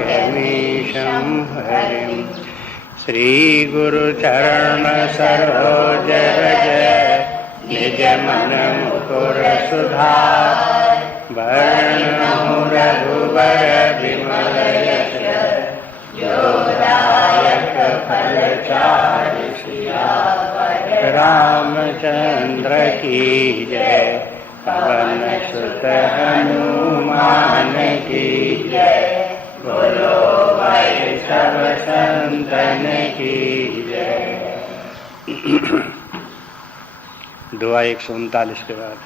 भाग्यमीशं हरिं श्रीगुरुचरण सरोज रज निज मन मुकुर सुधार वर्णो रघुवर विमल यश जोदायक फलचारि सियावर रामचंद्र की जय पवन सुत हनुमान की जय बोलो भाई सब संतन की जय। दुआ 139 के बाद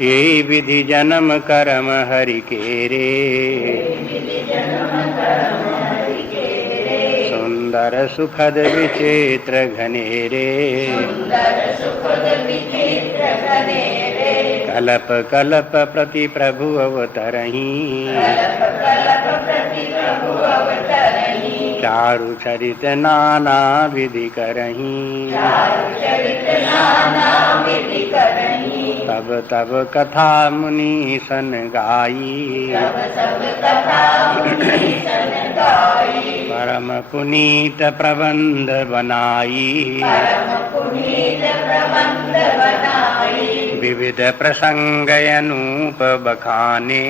ये विधि जन्म कर्म हरि के रे सुंदर सुखद विचित्र घनेरे कलप कलप प्रति प्रभु अवतरहि चारु चरित नाना विधि करहि तब तब कथा मुनि सन गाई परम पुनीत प्रबंध बनाई विविध प्रसंग अनूप बखाने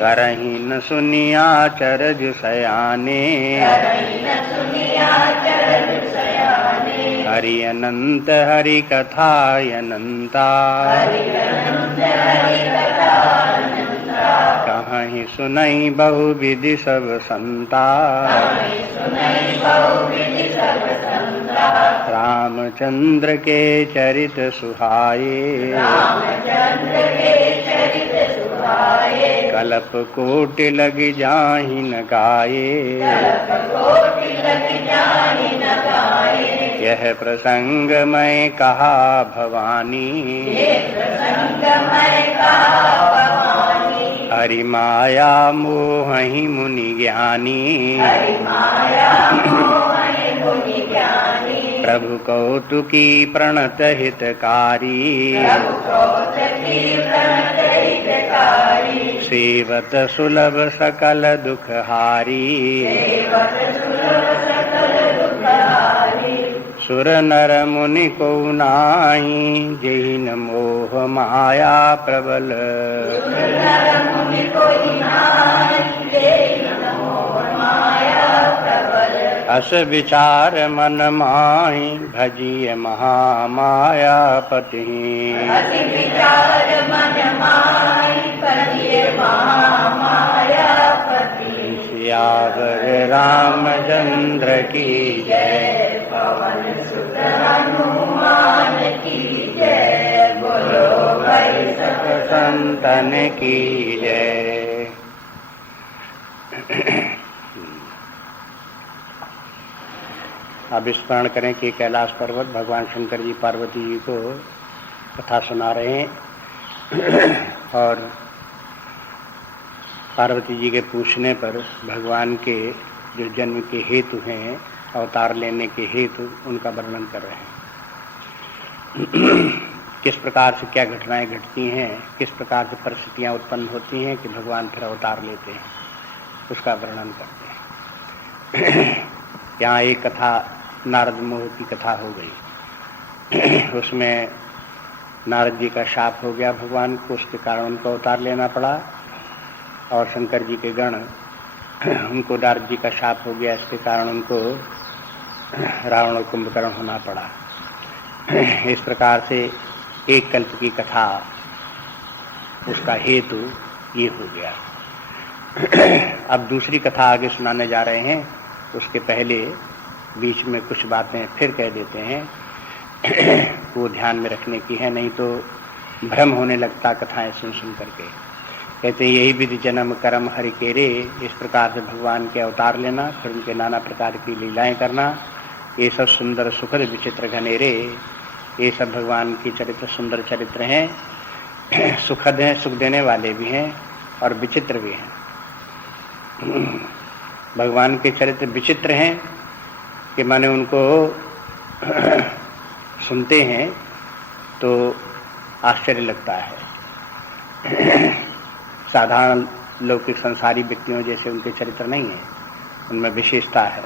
करहि न सुनिया चरज सयाने हरि अनंत हरि कथा अनंता कहीं सुनई बहु विधि सब संता रामचंद्र के चरित सुहाए कल्प कोटि लगी जाहि न गाए यह प्रसंग मैं कहा भवानी हरि माया मोहि मुनि ज्ञानी प्रभु कौतुकी प्रणत हितकारी सेवत सुलभ सकल दुखहारी सुर नर मुनि को नाहि जेहि न मोह माया प्रबल अस विचार मन माहि भजिय महामायापति सियावर रामचंद्र की जय पवन सुत हनुमान की जय बोलो भाई सब संतन की जय। अब स्मरण करें कि कैलाश पर्वत भगवान शंकर जी पार्वती जी को कथा सुना रहे हैं और पार्वती जी के पूछने पर भगवान के जो जन्म के हेतु हैं अवतार लेने के हेतु उनका वर्णन कर रहे हैं। किस प्रकार से क्या घटनाएं घटती हैं, किस प्रकार से परिस्थितियां उत्पन्न होती हैं कि भगवान फिर अवतार लेते हैं, उसका वर्णन करते हैं। यहाँ एक कथा नारद मोह की कथा हो गई। उसमें नारद जी का शाप हो गया भगवान को, उसके कारण उनको अवतार लेना पड़ा और शंकर जी के गण उनको नारद जी का शाप हो गया, इसके कारण उनको रावण और कुंभकर्ण होना पड़ा। इस प्रकार से एक कल्प की कथा उसका हेतु ये हो गया। अब दूसरी कथा आगे सुनाने जा रहे हैं, उसके पहले बीच में कुछ बातें फिर कह देते हैं वो ध्यान में रखने की है, नहीं तो भ्रम होने लगता कथाएं सुन सुन करके। कहते हैं यही विधि जन्म कर्म हरि के रे, इस प्रकार से भगवान के अवतार लेना, फिर उनके नाना प्रकार की लीलाएं करना, ये सब सुंदर सुखद विचित्र घनेरे, ये सब भगवान की चरित्र सुंदर चरित्र हैं, सुखद हैं, सुख देने वाले भी हैं और विचित्र भी हैं। भगवान के चरित्र विचित्र हैं कि माने उनको सुनते हैं तो आश्चर्य लगता है। साधारण लौकिक संसारी व्यक्तियों जैसे उनके चरित्र नहीं है, उनमें विशेषता है,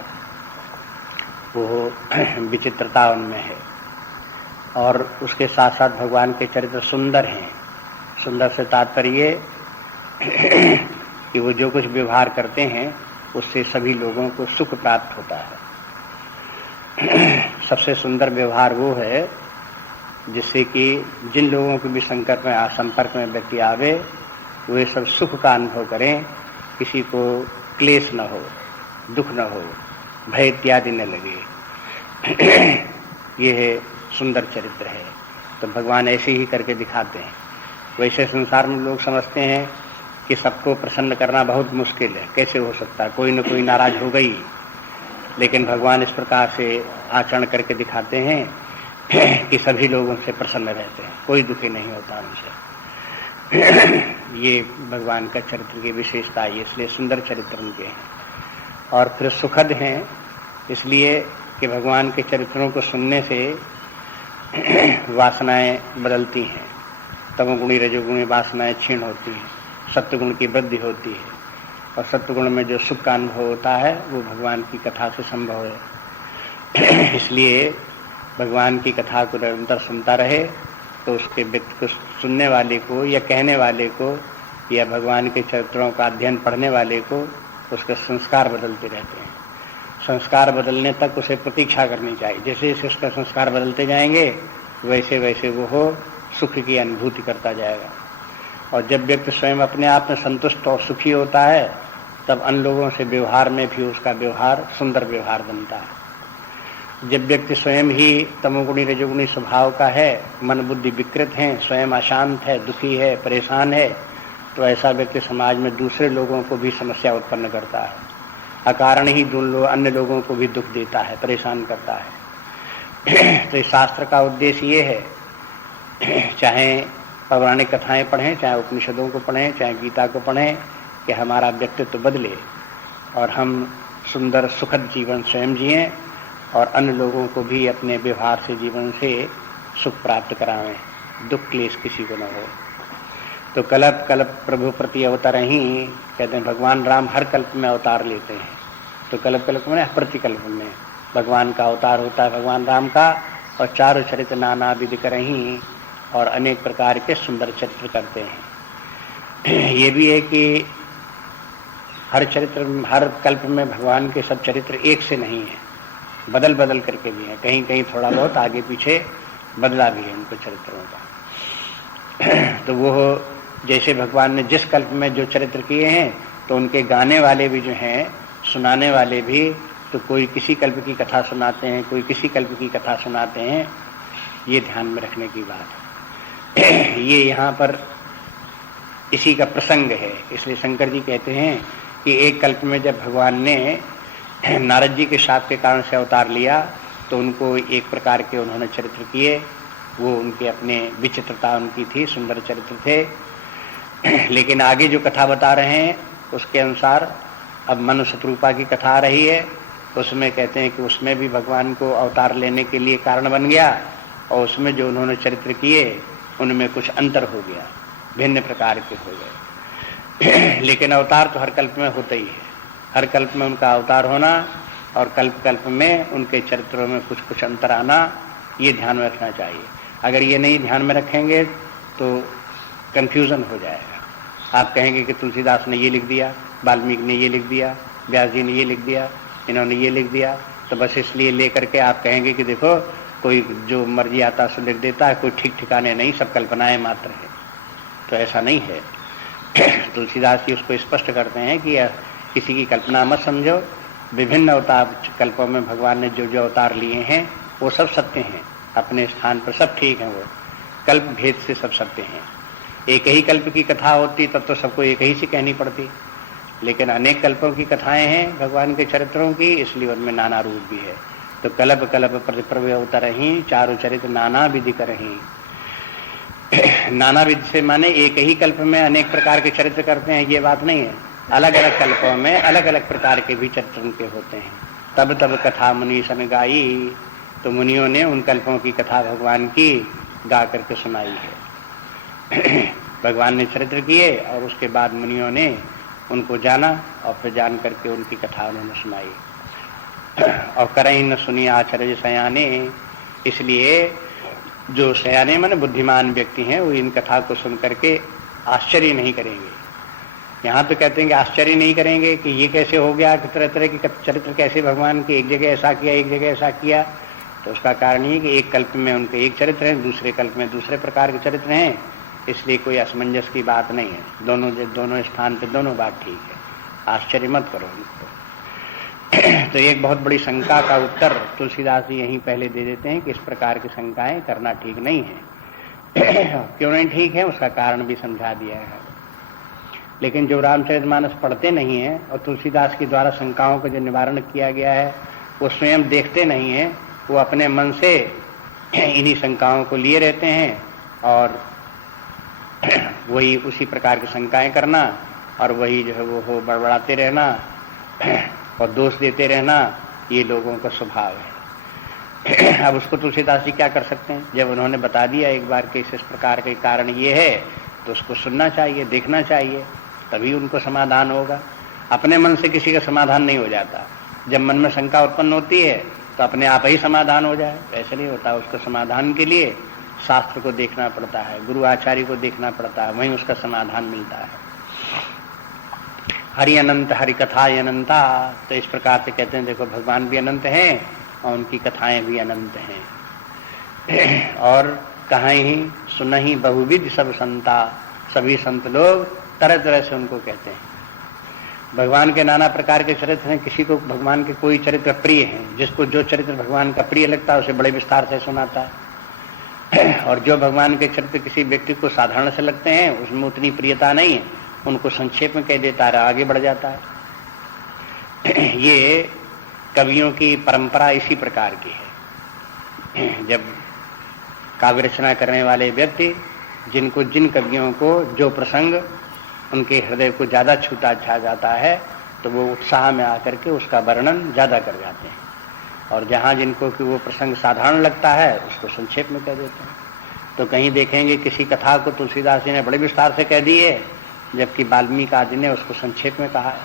वो विचित्रता उनमें है। और उसके साथ साथ भगवान के चरित्र सुंदर हैं। सुंदर से तात्पर्य कि वो जो कुछ व्यवहार करते हैं उससे सभी लोगों को सुख प्राप्त होता है। सबसे सुंदर व्यवहार वो है जिससे कि जिन लोगों के भी संपर्क में व्यक्ति आवे वे सब सुख का अनुभव करें, किसी को क्लेश न हो, दुख न हो, भय इत्यादि न लगे। ये है सुंदर चरित्र है। तो भगवान ऐसे ही करके दिखाते हैं। वैसे संसार में लोग समझते हैं कि सबको प्रसन्न करना बहुत मुश्किल है, कैसे हो सकता है, कोई न कोई नाराज हो गई। लेकिन भगवान इस प्रकार से आचरण करके दिखाते हैं कि सभी लोग उनसे प्रसन्न रहते हैं, कोई दुखी नहीं होता उनसे। ये भगवान का चरित्र की विशेषता है, इसलिए सुंदर चरित्र उनके हैं। और फिर सुखद हैं इसलिए कि भगवान के चरित्रों को सुनने से वासनाएं बदलती हैं, तमोगुणी रजोगुणी वासनाएं क्षीण होती हैं, सत्वगुण की वृद्धि होती है। और सत्वगुण में जो सुख का अनुभव होता है वो भगवान की कथा से संभव है। इसलिए भगवान की कथा को निरंतर सुनता रहे तो उसके व्यक्ति को, सुनने वाले को या कहने वाले को या भगवान के चरित्रों का अध्ययन पढ़ने वाले को उसके संस्कार बदलते रहते हैं। संस्कार बदलने तक उसे प्रतीक्षा करनी चाहिए। जैसे जैसे उसका संस्कार बदलते जाएंगे वैसे वैसे वो सुख की अनुभूति करता जाएगा। और जब व्यक्ति स्वयं अपने आप में संतुष्ट और सुखी होता है तब अन्य लोगों से व्यवहार में भी उसका व्यवहार सुंदर व्यवहार बनता है। जब व्यक्ति स्वयं ही तमोगुणी रजोगुणी स्वभाव का है, मन बुद्धि विकृत है, स्वयं अशांत है, दुखी है, परेशान है, तो ऐसा व्यक्ति समाज में दूसरे लोगों को भी समस्या उत्पन्न करता है। अकारण ही अन्य लोगों को भी दुख देता है, परेशान करता है। तो इस शास्त्र का उद्देश्य ये है, चाहे पौराणिक कथाएं पढ़ें, चाहे उपनिषदों को पढ़ें, चाहे गीता को पढ़ें, कि हमारा व्यक्तित्व बदले और हम सुंदर सुखद जीवन स्वयं जिएं और अन्य लोगों को भी अपने व्यवहार से, जीवन से सुख प्राप्त करावें, दुख क्लेश किसी को न हो। तो कल्प कल्प प्रभु प्रति अवतार ही कहते हैं। भगवान राम हर कल्प में अवतार लेते हैं। तो कल्प कल्प में प्रतिकल्प में भगवान का अवतार होता है भगवान राम का। और चारों चरित्र नाना विधि करहीं और अनेक प्रकार के सुंदर चरित्र करते हैं। ये भी है कि हर कल्प में भगवान के सब चरित्र एक से नहीं है, बदल बदल करके भी है। कहीं कहीं थोड़ा बहुत आगे पीछे बदला भी है उनको चरित्रों का। तो वो जैसे भगवान ने जिस कल्प में जो चरित्र किए हैं तो उनके गाने वाले भी जो हैं, सुनाने वाले भी, तो कोई किसी कल्प की कथा सुनाते हैं, कोई किसी कल्प की कथा सुनाते हैं। ये ध्यान में रखने की बात है। ये यहाँ पर इसी का प्रसंग है। इसलिए शंकर जी कहते हैं कि एक कल्प में जब भगवान ने नारद जी के शाप के कारण से अवतार लिया तो उनको एक प्रकार के उन्होंने चरित्र किए। वो उनके अपने विचित्रता उनकी थी, सुंदर चरित्र थे। लेकिन आगे जो कथा बता रहे हैं उसके अनुसार अब मनु शत्रुपा की कथा आ रही है। उसमें कहते हैं कि उसमें भी भगवान को अवतार लेने के लिए कारण बन गया और उसमें जो उन्होंने चरित्र किए उनमें कुछ अंतर हो गया, भिन्न प्रकार के हो गए। लेकिन अवतार तो हर कल्प में होता ही है। हर कल्प में उनका अवतार होना और कल्प कल्प में उनके चरित्रों में कुछ कुछ अंतर आना, ये ध्यान में रखना चाहिए। अगर ये नहीं ध्यान में रखेंगे तो कंफ्यूजन हो जाएगा। आप कहेंगे कि तुलसीदास ने ये लिख दिया, वाल्मीकि ने ये लिख दिया, व्यास जी ने ये लिख दिया, इन्होंने ये लिख दिया, तो बस इसलिए लेकर के आप कहेंगे कि देखो कोई जो मर्जी आता सो लिख देता है, कोई ठीक ठिकाने नहीं, सब कल्पनाएं मात्र है। तो ऐसा नहीं है। तुलसीदास जी उसको स्पष्ट करते हैं कि किसी की कल्पना मत समझो। विभिन्न अवतार कल्पों में भगवान ने जो जो अवतार लिए हैं वो सब सत्य हैं, अपने स्थान पर सब ठीक हैं। वो कल्प भेद से सब सत्य हैं। एक ही कल्प की कथा होती तब तो सबको एक ही से कहनी पड़ती, लेकिन अनेक कल्पों की कथाएं हैं भगवान के चरित्रों की, इसलिए उनमें नाना रूप भी है। तो कल्प कल्प प्रभु अवतरहीं, चारों चरित्र नाना विधि करहीं। नाना विधि से माने एक ही कल्प में अनेक प्रकार के चरित्र करते हैं, ये बात नहीं है। अलग अलग कल्पों में अलग अलग प्रकार के भी चरित्र उनके होते हैं। तब तब कथा मुनि सन गाई, तो मुनियों ने उन कल्पों की कथा भगवान की गा करके सुनाई है। भगवान ने चरित्र किए और उसके बाद मुनियों ने उनको जाना और फिर जान करके उनकी कथा उन्होंने सुनाई। और करई न सुनी आचर्य सयाने, इसलिए जो सयाने माने बुद्धिमान व्यक्ति हैं वो इन कथा को सुन करके आश्चर्य नहीं करेंगे। यहाँ तो कहते हैं कि आश्चर्य नहीं करेंगे कि ये कैसे हो गया, कि तरह तरह के चरित्र कैसे भगवान के, एक जगह ऐसा किया एक जगह ऐसा किया। तो उसका कारण ये कि एक कल्प में उनके एक चरित्र हैं, दूसरे कल्प में दूसरे प्रकार के चरित्र हैं, इसलिए कोई असमंजस की बात नहीं है। दोनों स्थान पे दोनों बात ठीक है, आश्चर्य मत करो उनको। तो एक बहुत बड़ी शंका का उत्तर तुलसीदास जी यहीं पहले दे देते हैं कि इस प्रकार की शंकाएं करना ठीक नहीं है। क्यों नहीं ठीक है उसका कारण भी समझा दिया है। लेकिन जो रामचरितमानस पढ़ते नहीं है और तुलसीदास के द्वारा शंकाओं का जो निवारण किया गया है वो स्वयं देखते नहीं है, वो अपने मन से इन्हीं शंकाओं को लिए रहते हैं और वही उसी प्रकार की शंकाएं करना और वही जो है वो हो बड़बड़ाते रहना और दोष देते रहना, ये लोगों का स्वभाव है। अब उसको तुलसीदास जी क्या कर सकते हैं? जब उन्होंने बता दिया एक बार कि इस प्रकार के कारण ये है तो उसको सुनना चाहिए, देखना चाहिए, तभी उनको समाधान होगा। अपने मन से किसी का समाधान नहीं हो जाता। जब मन में शंका उत्पन्न होती है तो अपने आप ही समाधान हो जाए, ऐसे नहीं होता। उसको समाधान के लिए शास्त्र को देखना पड़ता है, गुरु आचार्य को देखना पड़ता है, वहीं उसका समाधान मिलता है। हरि अनंत हरि कथाएं अनंता, तो इस प्रकार से कहते हैं देखो भगवान भी अनंत हैं और उनकी कथाएं भी अनंत हैं। और कहीं सुनहि बहुविध सब संता, सभी संत लोग तरह तरह से उनको कहते हैं। भगवान के नाना प्रकार के चरित्र हैं, किसी को भगवान के कोई चरित्र प्रिय है, जिसको जो चरित्र भगवान का प्रिय लगता है उसे बड़े विस्तार से सुनाता है, और जो भगवान के चरित्र किसी व्यक्ति को साधारण से लगते हैं उसमें उतनी प्रियता नहीं है, उनको संक्षेप में कह देता है, आगे बढ़ जाता है। ये कवियों की परंपरा इसी प्रकार की है। जब काव्य रचना करने वाले व्यक्ति, जिनको जिन कवियों को जो प्रसंग उनके हृदय को ज्यादा छूता छा जाता है तो वो उत्साह में आकर के उसका वर्णन ज्यादा कर जाते हैं, और जहाँ जिनको कि वो प्रसंग साधारण लगता है उसको संक्षेप में कह देते हैं। तो कहीं देखेंगे किसी कथा को तुलसीदास जी ने बड़े विस्तार से कह दी है, जबकि वाल्मीकि आदि ने उसको संक्षेप में कहा है।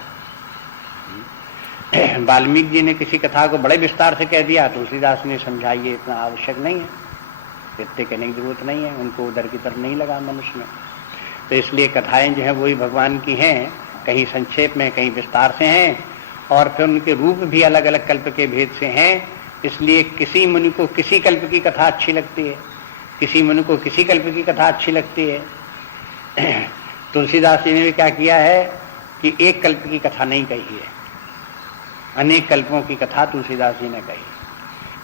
वाल्मीकि जी ने किसी कथा को बड़े विस्तार से कह दिया, तुलसीदास ने समझाई ये इतना आवश्यक नहीं है, इतने कहने की जरूरत नहीं है, उनको उधर की तरफ नहीं लगा मनुष्य में। तो इसलिए कथाएं जो है वही भगवान की हैं, कहीं संक्षेप में कहीं विस्तार से हैं, और फिर उनके रूप भी अलग अलग कल्प के भेद से हैं। इसलिए किसी मुनि को किसी कल्प की कथा अच्छी लगती है, किसी मुनि को किसी कल्प की कथा अच्छी लगती है। तुलसीदास जी ने भी क्या किया है कि एक कल्प की कथा नहीं कही है, अनेक कल्पों की कथा तुलसीदास जी ने कही।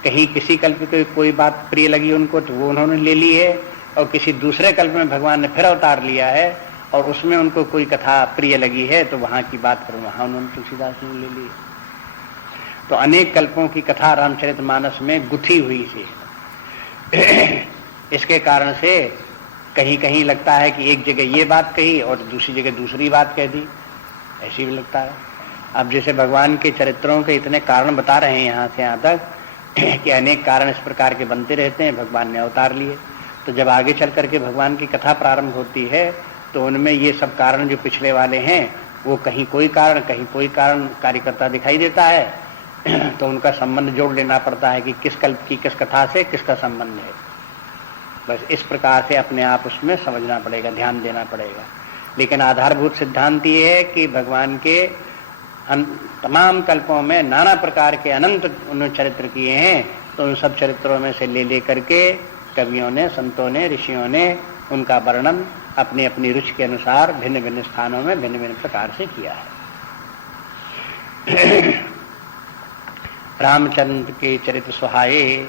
कहीं किसी कल्प की कोई बात प्रिय लगी उनको तो वो उन्होंने ले ली है, और किसी दूसरे कल्प में भगवान ने फिर अवतार लिया है और उसमें उनको कोई कथा प्रिय लगी है तो वहां की बात फिर वहां उन्होंने तुलसीदास जी ने ले ली। तो अनेक कल्पों की कथा रामचरितमानस में गुथी हुई सी। इसके कारण से कहीं कहीं लगता है कि एक जगह ये बात कही और दूसरी जगह दूसरी बात कह दी, ऐसी भी लगता है। अब जैसे भगवान के चरित्रों के इतने कारण बता रहे हैं यहाँ से यहाँ तक कि अनेक कारण इस प्रकार के बनते रहते हैं, भगवान ने अवतार लिए। तो जब आगे चल करके भगवान की कथा प्रारंभ होती है तो उनमें ये सब कारण जो पिछले वाले हैं वो कहीं कोई कारण कहीं कोई कारण कार्यकर्ता दिखाई देता है। तो उनका संबंध जोड़ लेना पड़ता है कि किस कल्प की किस कथा से किसका संबंध है। बस इस प्रकार से अपने आप उसमें समझना पड़ेगा, ध्यान देना पड़ेगा। लेकिन आधारभूत सिद्धांत ये है कि भगवान के तमाम कल्पों में नाना प्रकार के अनंत उन्होंने चरित्र किए हैं, तो उन सब चरित्रों में से ले करके कवियों ने, संतों ने, ऋषियों ने उनका वर्णन अपनी अपनी रुचि के अनुसार भिन्न भिन्न स्थानों में भिन्न भिन्न प्रकार से किया है। रामचंद्र के चरित्र सुहाए,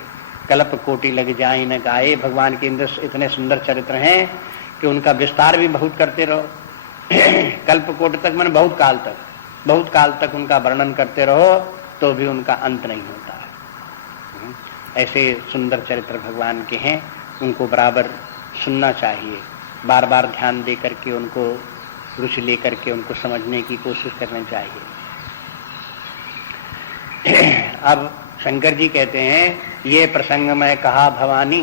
कल्प कोटि लग जाए न गाए। भगवान के इतने सुंदर चरित्र हैं कि उनका विस्तार भी बहुत करते रहो। कल्प कोटि तक मैंने बहुत काल तक उनका वर्णन करते रहो तो भी उनका अंत नहीं होता है। ऐसे सुंदर चरित्र भगवान के हैं, उनको बराबर सुनना चाहिए, बार बार ध्यान दे करके उनको रुचि ले करके उनको समझने की कोशिश करनी चाहिए। अब शंकर जी कहते हैं ये प्रसंग में कहा भवानी,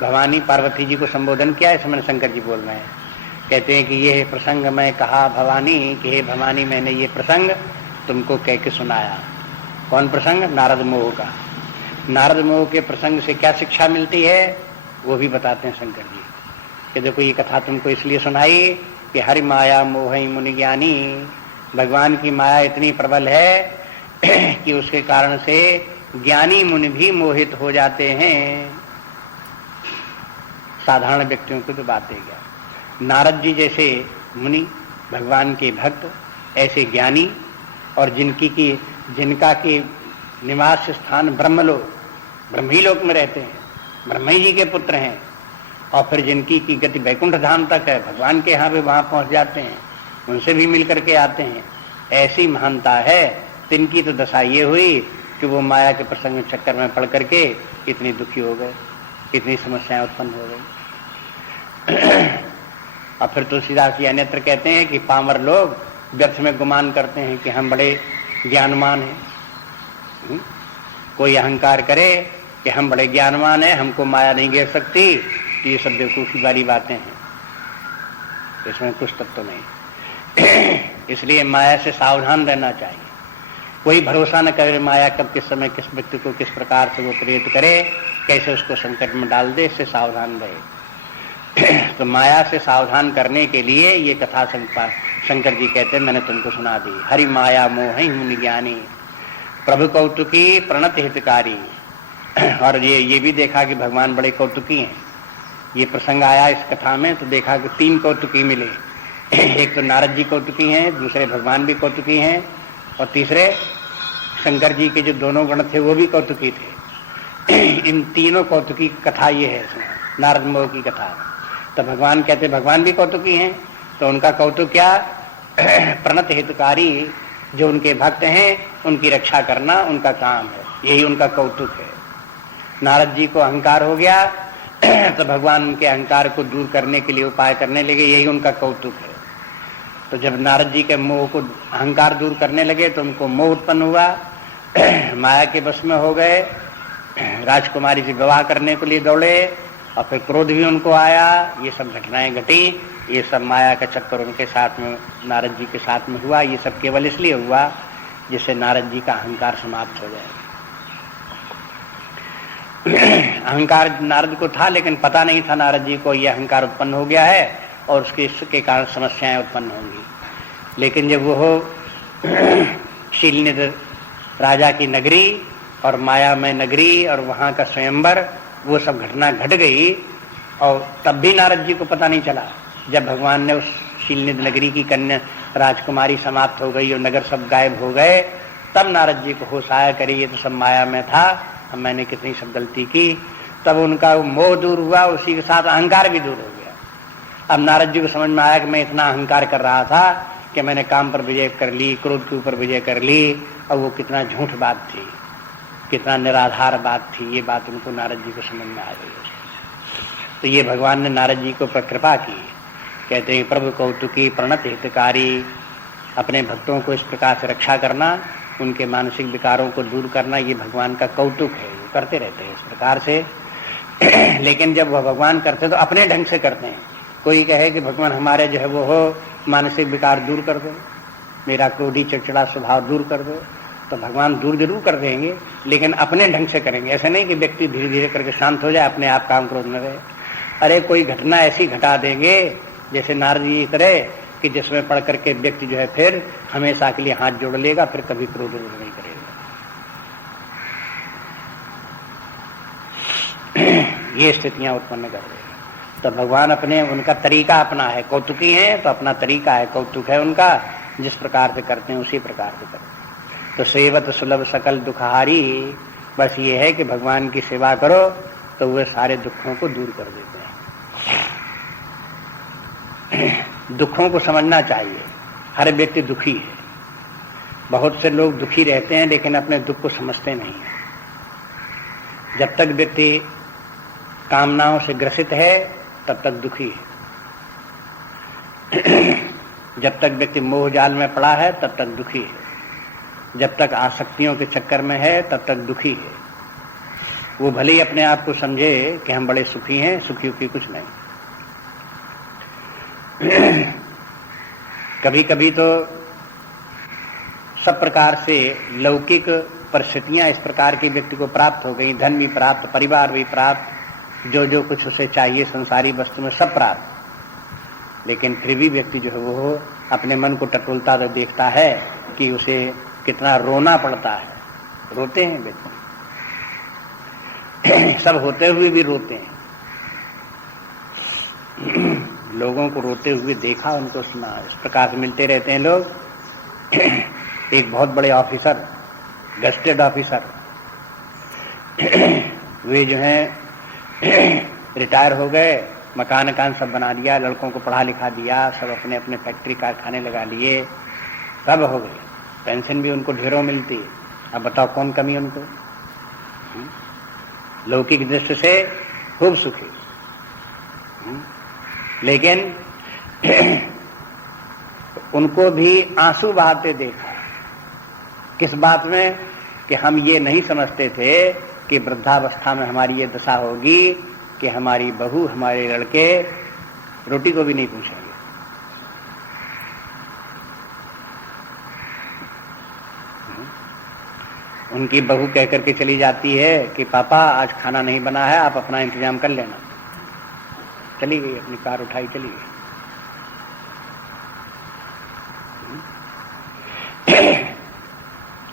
भवानी पार्वती जी को संबोधन किया है, इसमें शंकर जी बोल रहे हैं। कहते हैं कि ये प्रसंग में कहा भवानी, कि हे भवानी मैंने ये प्रसंग तुमको कह के सुनाया। कौन प्रसंग? नारद मोह का। नारद मोह के प्रसंग से क्या शिक्षा मिलती है वो भी बताते हैं शंकर जी कि देखो ये कथा तुमको इसलिए सुनाई कि हरि माया मोहि मुनि ज्ञानी, भगवान की माया इतनी प्रबल है कि उसके कारण से ज्ञानी मुनि भी मोहित हो जाते हैं। साधारण व्यक्तियों को तो बात है क्या, नारद जी जैसे मुनि भगवान के भक्त, ऐसे ज्ञानी, और जिनका की निवास स्थान ब्रह्मलोक, ब्रह्मी लोक में रहते हैं, ब्रह्मी जी के पुत्र हैं, और फिर जिनकी की गति वैकुंठ धाम तक है, भगवान के यहाँ भी वहां पहुंच जाते हैं, उनसे भी मिल करके आते हैं। ऐसी महानता है, तिनकी तो दशा ये हुई कि वो माया के प्रसंग चक्कर में पड़ करके इतनी दुखी हो गए, इतनी समस्याएं उत्पन्न हो गई। और फिर तुलसीदास जी अन्यत्र कहते हैं कि पामर लोग व्यर्थ में गुमान करते हैं कि हम बड़े ज्ञानवान हैं। कोई अहंकार करे कि हम बड़े ज्ञानवान हैं, हमको माया नहीं घेर सकती, तो ये सब बेवकूफी वाली बातें हैं, इसमें कुछ तत्व नहीं। इसलिए माया से सावधान रहना चाहिए। कोई भरोसा न करे माया कब किस समय किस व्यक्ति को किस प्रकार से वो प्रेरित करे, कैसे उसको संकट में डाल दे, इससे सावधान रहे। तो माया से सावधान करने के लिए ये कथा शंकर जी कहते हैं मैंने तुमको सुना दी। हरि माया मोहि मुनि ज्ञानी, प्रभु कौतुकी प्रणत हितकारी। और ये भी देखा कि भगवान बड़े कौतुकी हैं। ये प्रसंग आया इस कथा में तो देखा कि 3 कौतुकी मिले। एक तो नारद जी कौतुकी हैं, दूसरे भगवान भी कौतुकी हैं, और तीसरे शंकर जी के जो दोनों गण थे वो भी कौतुकी थे। इन तीनों कौतुकी कथा ये है इसमें, नारद मोह की कथा। तो भगवान कहते भगवान भी कौतुकी हैं, तो उनका कौतुक क्या? प्रणत हितकारी, जो उनके भक्त हैं उनकी रक्षा करना उनका काम है, यही उनका कौतुक है। नारद जी को अहंकार हो गया तो भगवान उनके अहंकार को दूर करने के लिए उपाय करने लगे, यही उनका कौतुक है। तो जब नारद जी के मोह को अहंकार दूर करने लगे तो उनको मोह उत्पन्न हुआ, माया के बस में हो गए, राजकुमारी से विवाह करने के लिए दौड़े, और फिर क्रोध भी उनको आया। ये सब घटनाएं घटी, ये सब माया का चक्कर उनके साथ में, नारद जी के साथ में हुआ। ये सब केवल इसलिए हुआ जिससे नारद जी का अहंकार समाप्त हो जाए। अहंकार नारद को था, लेकिन पता नहीं था नारद जी को ये अहंकार उत्पन्न हो गया है और उसके कारण समस्याएं उत्पन्न होंगी। लेकिन जब वो शीलनिधि राजा की नगरी और मायामय नगरी और वहां का स्वयंवर, वो सब घटना घट गई, और तब भी नारद जी को पता नहीं चला। जब भगवान ने उस शीलनिधि नगरी की कन्या राजकुमारी समाप्त हो गई और नगर सब गायब हो गए, तब नारद जी को होश आया, करी ये तो सब माया में था, अब मैंने कितनी सब गलती की। तब उनका मोह दूर हुआ, उसी के साथ अहंकार भी दूर हो गया। अब नारद जी को समझ में आया कि मैं इतना अहंकार कर रहा था कि मैंने काम पर विजय कर ली, क्रोध के ऊपर विजय कर ली, और वो कितना झूठ बात थी, कितना निराधार बात थी। ये बात उनको नारद जी को समझ में आ गई। तो ये भगवान ने नारद जी को पर कृपा की। कहते हैं प्रभु कौतुकी प्रणत हितकारी, अपने भक्तों को इस प्रकार से रक्षा करना, उनके मानसिक विकारों को दूर करना, ये भगवान का कौतुक है। वो करते रहते हैं इस प्रकार से। लेकिन जब वह भगवान करते तो अपने ढंग से करते हैं। कोई कहे कि भगवान हमारे जो है वो हो मानसिक विकार दूर कर दो, मेरा क्रोधी चिड़चिड़ा स्वभाव दूर कर दो, तो भगवान दूर जरूर कर देंगे, लेकिन अपने ढंग से करेंगे। ऐसा नहीं कि व्यक्ति धीरे धीरे करके शांत हो जाए, अपने आप काम क्रोध न रहे। अरे कोई घटना ऐसी घटा देंगे जैसे नारद जी करे कि जिसमें पढ़ करके व्यक्ति जो है फिर हमेशा के लिए हाथ जोड़ लेगा, फिर कभी क्रोध नहीं करेगा। ये स्थितियां उत्पन्न कर देगा। तो भगवान अपने, उनका तरीका अपना है, कौतुकी है तो अपना तरीका है, कौतुक है उनका, जिस प्रकार से करते हैं उसी प्रकार से करते हैं। तो सेवत सुलभ सकल दुखहारी, बस ये है कि भगवान की सेवा करो तो वे सारे दुखों को दूर कर देते हैं। दुखों को समझना चाहिए। हर व्यक्ति दुखी है, बहुत से लोग दुखी रहते हैं लेकिन अपने दुख को समझते नहीं है। जब तक व्यक्ति कामनाओं से ग्रसित है तब तक दुखी है। जब तक व्यक्ति मोह जाल में पड़ा है तब तक दुखी है। जब तक आसक्तियों के चक्कर में है तब तक दुखी है। वो भले ही अपने आप को समझे कि हम बड़े सुखी हैं, सुखी उखी कुछ नहीं। कभी कभी तो सब प्रकार से लौकिक परिस्थितियां इस प्रकार की व्यक्ति को प्राप्त हो गई, धन भी प्राप्त, परिवार भी प्राप्त, जो जो कुछ उसे चाहिए संसारी वस्तु में सब प्राप्त, लेकिन फिर भी व्यक्ति जो है वो अपने मन को टटोलता तो देखता है कि उसे कितना रोना पड़ता है। रोते हैं व्यक्ति, सब होते हुए भी रोते हैं। लोगों को रोते हुए देखा, उनको सुना, इस प्रकार से मिलते रहते हैं लोग। एक बहुत बड़े ऑफिसर, गस्टेड ऑफिसर, वे जो हैं रिटायर हो गए, मकान सब बना दिया, लड़कों को पढ़ा लिखा दिया, सब अपने अपने फैक्ट्री कारखाने लगा लिए, सब हो गए, पेंशन भी उनको ढेरों मिलती है। अब बताओ कौन कमी उनको? लौकिक दृष्टि से खूब सुखी, लेकिन उनको भी आंसू बहाते देखा। किस बात में? कि हम ये नहीं समझते थे कि वृद्धावस्था में हमारी ये दशा होगी कि हमारी बहू, हमारे लड़के रोटी को भी नहीं पूछेंगे। उनकी बहू कह करके चली जाती है कि पापा आज खाना नहीं बना है, आप अपना इंतजाम कर लेना। चली गई, अपनी कार उठाई चली गई।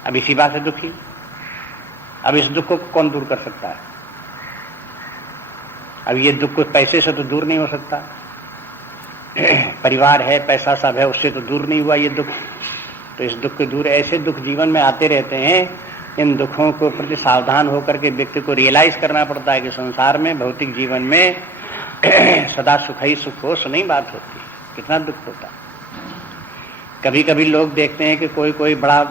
अब इसी बात से दुखी। अब इस दुख को कौन दूर कर सकता है? अब ये दुख को पैसे से तो दूर नहीं हो सकता। परिवार है, पैसा सब है, उससे तो दूर नहीं हुआ ये दुख। तो इस दुख के दूर, ऐसे दुख जीवन में आते रहते हैं। इन दुखों को प्रति सावधान होकर के व्यक्ति को रियलाइज करना पड़ता है कि संसार में, भौतिक जीवन में सदा सुख ही सुख हो, नहीं बात होती। कितना दुख होता है। कभी कभी लोग देखते हैं कि कोई कोई बड़ा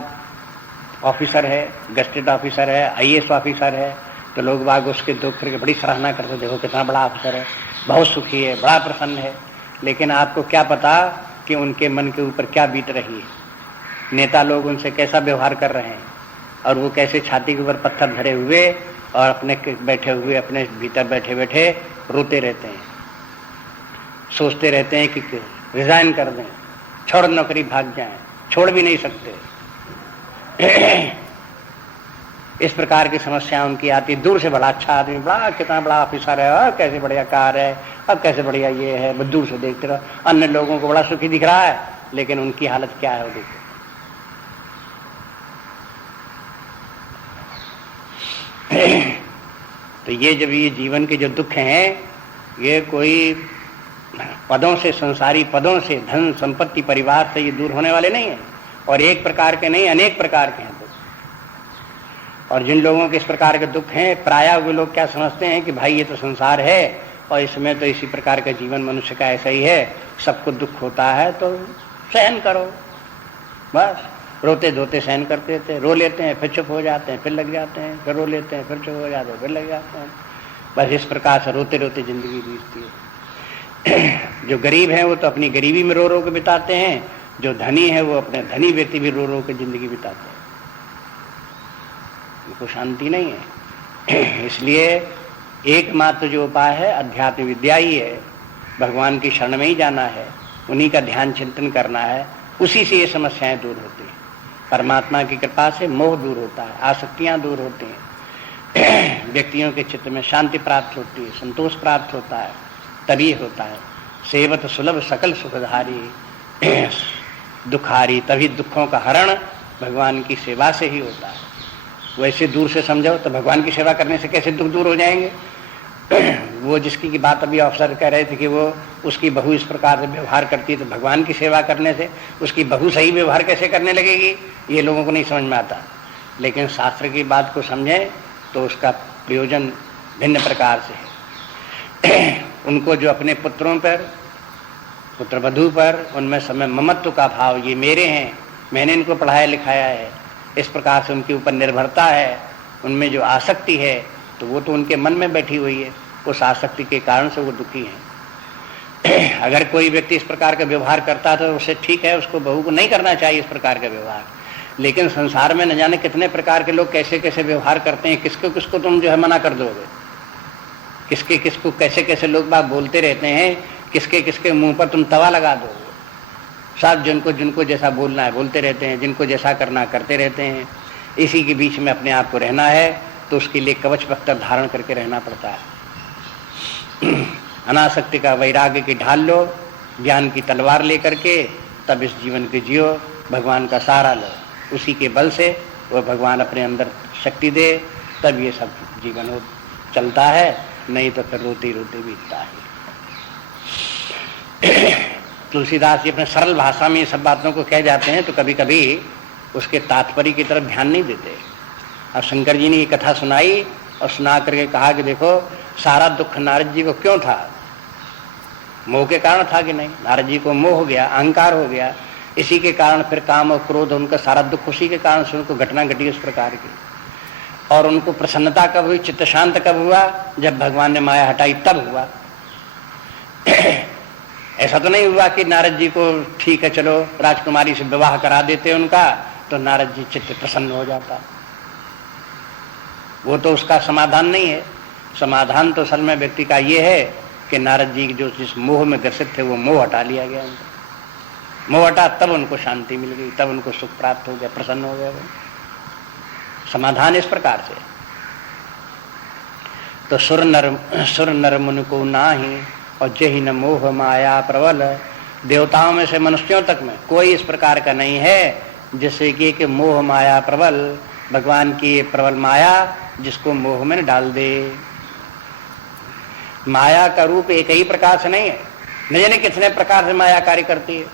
ऑफिसर है, गस्टेड ऑफिसर है, IAS ऑफिसर है, तो लोग बाग उसके दुख करके बड़ी सराहना करते, देखो कितना बड़ा ऑफिसर है, बहुत सुखी है, बड़ा प्रसन्न है। लेकिन आपको क्या पता कि उनके मन के ऊपर क्या बीत रही है, नेता लोग उनसे कैसा व्यवहार कर रहे हैं, और वो कैसे छाती के ऊपर पत्थर धरे हुए और अपने बैठे हुए, अपने भीतर बैठे बैठे रोते रहते हैं, सोचते रहते हैं कि रिजाइन कर दें, छोड़ नौकरी, भाग जाएं, छोड़ भी नहीं सकते। इस प्रकार की समस्या उनकी आती। दूर से बड़ा अच्छा आदमी, बड़ा कितना बड़ा ऑफिसर है, और कैसे बढ़िया कार है, अब कैसे बढ़िया ये है, दूर से देखते रहो। अन्य लोगों को बड़ा सुखी दिख रहा है, लेकिन उनकी हालत क्या है वो देखो। तो ये जब ये जीवन के जो दुख हैं, ये कोई पदों से, संसारी पदों से, धन संपत्ति परिवार से ये दूर होने वाले नहीं है। और एक प्रकार के नहीं, अनेक प्रकार के हैं दुख। और जिन लोगों के इस प्रकार के दुख हैं, प्रायः वे लोग क्या समझते हैं कि भाई ये तो संसार है और इसमें तो इसी प्रकार का जीवन मनुष्य का ऐसा ही है, सबको दुख होता है तो सहन करो, बस। रोते धोते सहन करते थे, रो लेते हैं, फिर चुप हो जाते हैं, फिर लग जाते हैं, फिर रो लेते हैं, फिर चुप हो जाते हैं, फिर लग जाते हैं। बस इस प्रकार से रोते रोते जिंदगी बीतती है। जो गरीब हैं वो तो अपनी गरीबी में रो रो के बिताते हैं, जो धनी है वो अपने धनी व्यक्ति भी रो रो के जिंदगी बिताते हैं। उनको शांति नहीं है। इसलिए एकमात्र जो उपाय है अध्यात्म विद्या ही है। भगवान की शरण में ही जाना है, उन्हीं का ध्यान चिंतन करना है, उसी से ये समस्याएं दूर होती हैं। परमात्मा की कृपा से मोह दूर होता है, आसक्तियां दूर होती हैं, व्यक्तियों के चित्त में शांति प्राप्त होती है, संतोष प्राप्त होता है। तभी होता है सेवत सुलभ सकल सुखधारी दुखारी। तभी दुखों का हरण भगवान की सेवा से ही होता है। वैसे दूर से समझो तो भगवान की सेवा करने से कैसे दुख दूर हो जाएंगे? वो जिसकी की बात अभी अफसर कह रहे थे कि वो उसकी बहू इस प्रकार से व्यवहार करती है, तो भगवान की सेवा करने से उसकी बहू सही व्यवहार कैसे करने लगेगी? ये लोगों को नहीं समझ में आता। लेकिन शास्त्र की बात को समझें तो उसका प्रयोजन भिन्न प्रकार से है। उनको जो अपने पुत्रों पर, पुत्रवधू पर, उनमें समय ममत्व का भाव, ये मेरे हैं, मैंने इनको पढ़ाया लिखाया है, इस प्रकार से उनके ऊपर निर्भरता है, उनमें जो आसक्ति है, तो वो तो उनके मन में बैठी हुई है। उस आसक्ति के कारण से वो दुखी हैं। अगर कोई व्यक्ति इस प्रकार का व्यवहार करता है तो उससे ठीक है, उसको बहू को नहीं करना चाहिए इस प्रकार का व्यवहार। लेकिन संसार में न जाने कितने प्रकार के लोग कैसे कैसे व्यवहार करते हैं, किसको किसको तुम जो है मना कर दोगे, किसके किसको कैसे कैसे लोग बात बोलते रहते हैं, किसके किसके मुंह पर तुम तवा लगा दोगे। सब जिनको जिनको जैसा बोलना है बोलते रहते हैं, जिनको जैसा करना करते रहते हैं। इसी के बीच में अपने आप को रहना है तो उसके लिए कवच पत्थर धारण करके रहना पड़ता है। अनासक्ति का वैराग्य की ढाल लो, ज्ञान की तलवार लेकर के तब इस जीवन के जियो, भगवान का सहारा लो, उसी के बल से वह भगवान अपने अंदर शक्ति दे, तब ये सब जीवन चलता है, नहीं तो फिर रोते रोते बीतता है। तुलसीदास जी अपने सरल भाषा में ये सब बातों को कह जाते हैं तो कभी कभी उसके तात्पर्य की तरफ ध्यान नहीं देते। अब शंकर जी ने ये कथा सुनाई और सुना करके कहा कि देखो सारा दुख नारद जी को क्यों था, मोह के कारण था कि नहीं। नारद जी को मोह हो गया, अहंकार हो गया, इसी के कारण फिर काम और क्रोध, उनका सारा दुख उसी के कारण से उनको घटना घटी उस प्रकार की। और उनको प्रसन्नता कब हुई, चित्त शांत कब हुआ, जब भगवान ने माया हटाई तब हुआ। ऐसा तो नहीं हुआ कि नारद जी को ठीक है चलो राजकुमारी से विवाह करा देते उनका तो नारद जी चित्त प्रसन्न हो जाता, वो तो उसका समाधान नहीं है। समाधान तो असल में व्यक्ति का ये है कि नारद जी जो जिस मोह में ग्रसित थे वो मोह हटा लिया गया उनको, मोह हटा तब उनको शांति मिल गई, तब उनको सुख प्राप्त हो गया, प्रसन्न हो गया वो। समाधान इस प्रकार से। तो सुर नर मुनि को नाही और जही न मोह माया प्रबल, देवताओं में से मनुष्यों तक में कोई इस प्रकार का नहीं है जिससे कि मोह माया प्रबल, भगवान की प्रबल माया जिसको मोह में डाल दे। माया का रूप एक ही प्रकार से नहीं है, न जाने कितने प्रकार से माया कार्य करती है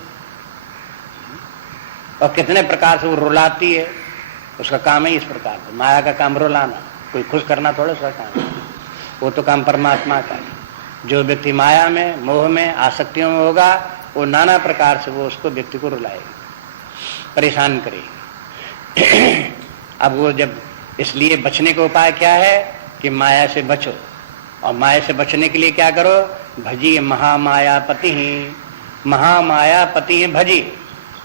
और कितने प्रकार से वो रुलाती है। उसका काम है इस प्रकार से, माया का काम रुलाना, कोई खुश करना थोड़ा सा काम है, वो तो काम परमात्मा का है। जो व्यक्ति माया में मोह में आसक्तियों में होगा वो नाना प्रकार से वो उसको व्यक्ति को रुलाएगी, परेशान करेगी। अब वो जब इसलिए बचने का उपाय क्या है कि माया से बचो, और माया से बचने के लिए क्या करो, भजी महामायापति ही, महामायापति ही भजी।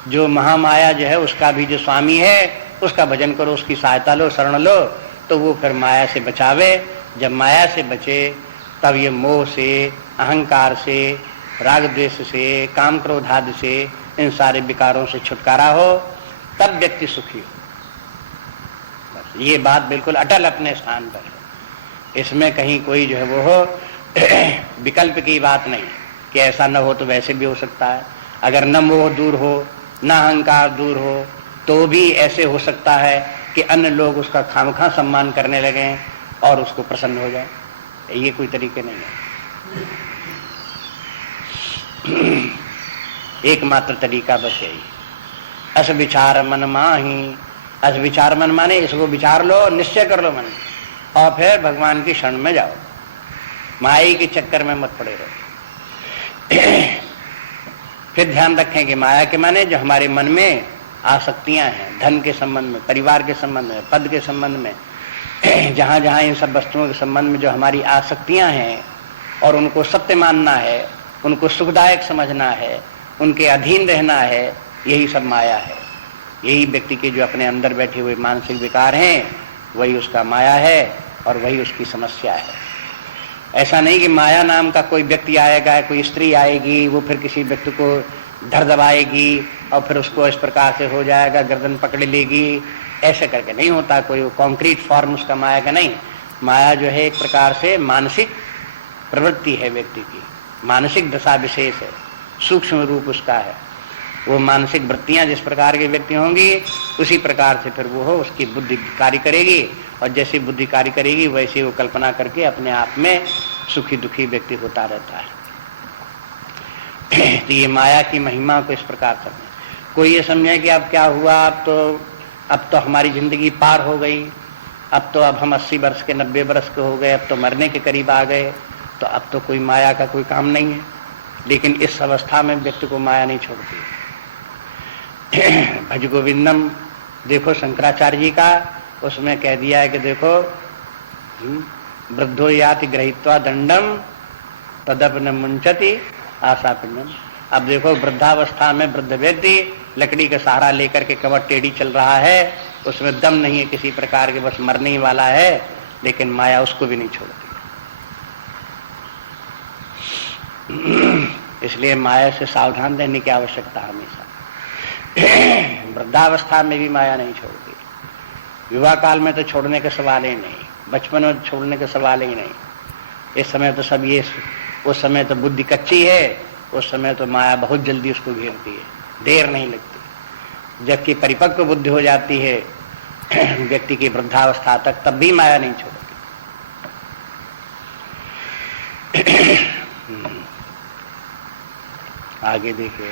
जो महामाया जो है उसका भी जो स्वामी है उसका भजन करो, उसकी सहायता लो, शरण लो, तो वो फिर माया से बचावे। जब माया से बचे तब ये मोह से, अहंकार से, राग द्वेष से, काम क्रोध आदि से, इन सारे विकारों से छुटकारा हो, तब व्यक्ति सुखी हो। बस ये बात बिल्कुल अटल अपने स्थान पर है, इसमें कहीं कोई जो है वो हो विकल्प की बात नहीं कि ऐसा न हो तो वैसे भी हो सकता है। अगर न मोह दूर हो, न अहंकार दूर हो, तो भी ऐसे हो सकता है कि अन्य लोग उसका खामखा सम्मान करने लगे और उसको प्रसन्न हो जाए। ये कोई तरीके नहीं है। एकमात्र तरीका बस यही, अस विचार मन माही। अस विचार मन माने इसको विचार लो, निश्चय कर लो मन, और फिर भगवान की शरण में जाओ, माया के चक्कर में मत पड़े रहो। फिर ध्यान रखें कि माया के माने जो हमारे मन में आसक्तियां हैं, धन के संबंध में, परिवार के संबंध में, पद के संबंध में, जहां जहां इन सब वस्तुओं के संबंध में जो हमारी आसक्तियां हैं और उनको सत्य मानना है, उनको सुखदायक समझना है, उनके अधीन रहना है, यही सब माया है। यही व्यक्ति के जो अपने अंदर बैठे हुए मानसिक विकार हैं वही उसका माया है और वही उसकी समस्या है। ऐसा नहीं कि माया नाम का कोई व्यक्ति आएगा, कोई स्त्री आएगी, वो फिर किसी व्यक्ति को धर दबाएगी और फिर उसको इस प्रकार से हो जाएगा, गर्दन पकड़ लेगी, ऐसे करके नहीं होता। कोई कॉन्क्रीट फॉर्म उसका माया का नहीं। माया जो है एक प्रकार से मानसिक प्रवृत्ति है व्यक्ति की, मानसिक दशा विशेष है, सूक्ष्म रूप उसका है। वो मानसिक वृत्तियां जिस प्रकार के व्यक्ति होंगी उसी प्रकार से फिर वो हो, उसकी बुद्धि कार्य करेगी, और जैसी बुद्धि कार्य करेगी वैसे वो कल्पना करके अपने आप में सुखी दुखी व्यक्ति होता रहता है। तो ये माया की महिमा को इस प्रकार से कोई ये समझे कि अब क्या हुआ, अब तो हमारी जिंदगी पार हो गई, अब हम 80 वर्ष के 90 वर्ष के हो गए, अब तो मरने के करीब आ गए, तो अब तो कोई माया का कोई काम नहीं है। लेकिन इस अवस्था में व्यक्ति को माया नहीं छोड़ती। भज गोविंदम देखो शंकराचार्य जी का, उसमें कह दिया है कि देखो वृद्धो याति गृहीत्वा दंडम तदप न मुंचति आशा पिंडम। अब देखो वृद्धावस्था में वृद्ध व्यक्ति लकड़ी का सहारा लेकर के कमर टेढ़ी चल रहा है, उसमें दम नहीं है किसी प्रकार के, बस मरने ही वाला है, लेकिन माया उसको भी नहीं छोड़ती। इसलिए माया से सावधान रहने की आवश्यकता हमेशा। वृद्धावस्था में भी माया नहीं छोड़ती, विवाह काल में तो छोड़ने का सवाल ही नहीं, बचपन में छोड़ने का सवाल ही नहीं। इस समय तो सब ये, उस समय तो बुद्धि कच्ची है, उस समय तो माया बहुत जल्दी उसको घेरती है, देर नहीं लगती। जबकि परिपक्व बुद्धि हो जाती है व्यक्ति की वृद्धावस्था तक, तब भी माया नहीं छोड़ती। आगे देखिए।